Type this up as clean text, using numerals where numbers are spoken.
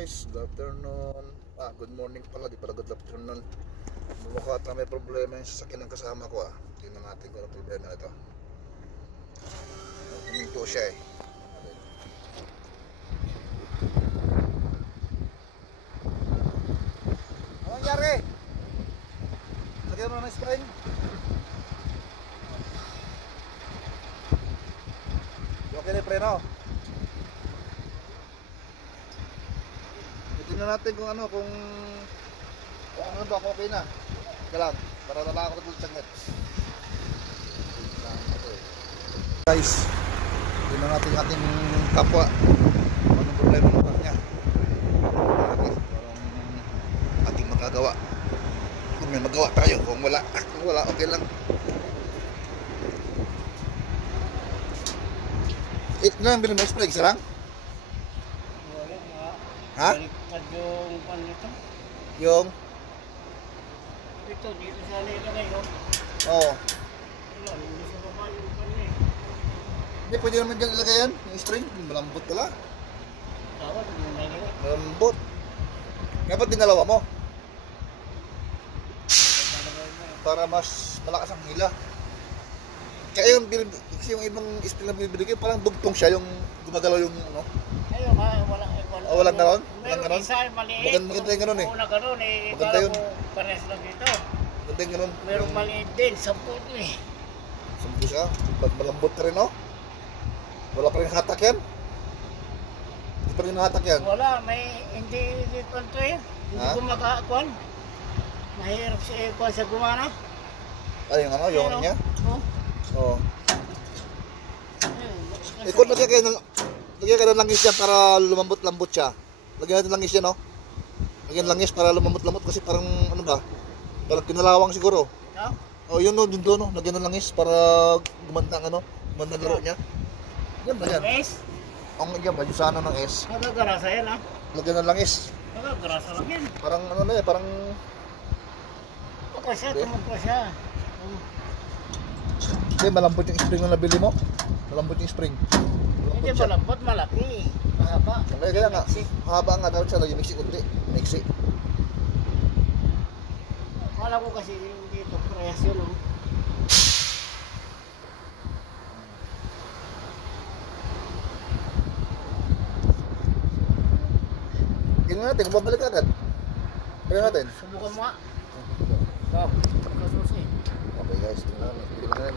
guys, good afternoon. Good morning pala, di pala good afternoon. Mukha ata may problema yung sasakyan ng kasama ko Tingnan natin kung ano problema na ito. Huminto siya Ano nangyari? Lagyan mo na ng spring. Okay na yung preno. Tingnan natin kung ano ba, okay na. Teka lang, para nala ako ng saglit. Guys, tingnan natin yung ating kapwa. Anong problema naman niya. Parang ating magagawa. Kung may magawa tayo, kung wala, okay lang. Ito na yung bilhin mo, spray, isa lang? Ha? Yung pan nito. Yung? Ito, dito sa nilagay ko. Oo. Wala, hindi sa baba yung pan eh. Hindi, pwede naman dyan ilagay yan. Yung spring, malambot pala. Tawag, yung nilagay. Malambot. Dapat dinalawa mo. Para mas malakas ang hila. Kaya yung ibang spring na binibili ko, parang dugtong siya, yung gumagalaw yung ano. Ayun, wala. Walang ganon? Meron isa, maliit. Maganda yung ganon eh. Una ganon eh. Maganda yun. Parehas lang dito. Maganda yung ganon. Meron maliit din, 10 eh. Sampu siya. Malambot ka rin Wala pa rin hatak yan? Hindi pa rin hatak yan? Wala, hindi dito eh. Hindi ko makakuan. Mahirap siya kuan sa gumana. Ay, yung ano, yung ano niya? Oo. Kung lagyan ka ng langis yan para lumambot-lambot siya. Lagyan natin langis yan, no? Lagyan langis para lumambot-lambot kasi parang, ano ba? Parang kinalawang siguro. Oh, yun, no, yun doon, no? Lagyan ng langis para gumanda ang, ano? Gumanda ang laro niya. Yan ba yan? S? Ang yan ba? Yung sa ano ng S? Nagagarasa yan, ha? Lagyan ng langis. Nagagarasa lang yan. Parang, ano na parang... Tumakwa siya, tumakwa siya. Hindi, malambot yung spring na nabili mo. Malambot yung spring. Hindi malambot, malaki. Mahaba. Kaya nga, mahaba nga daw siya. Mixi kunti. Mixi. Akala ko kasi dito, press yun. Tingnan natin, kung babalik agad. Tingnan natin. Subukan mo nga. Okay guys, tingnan natin.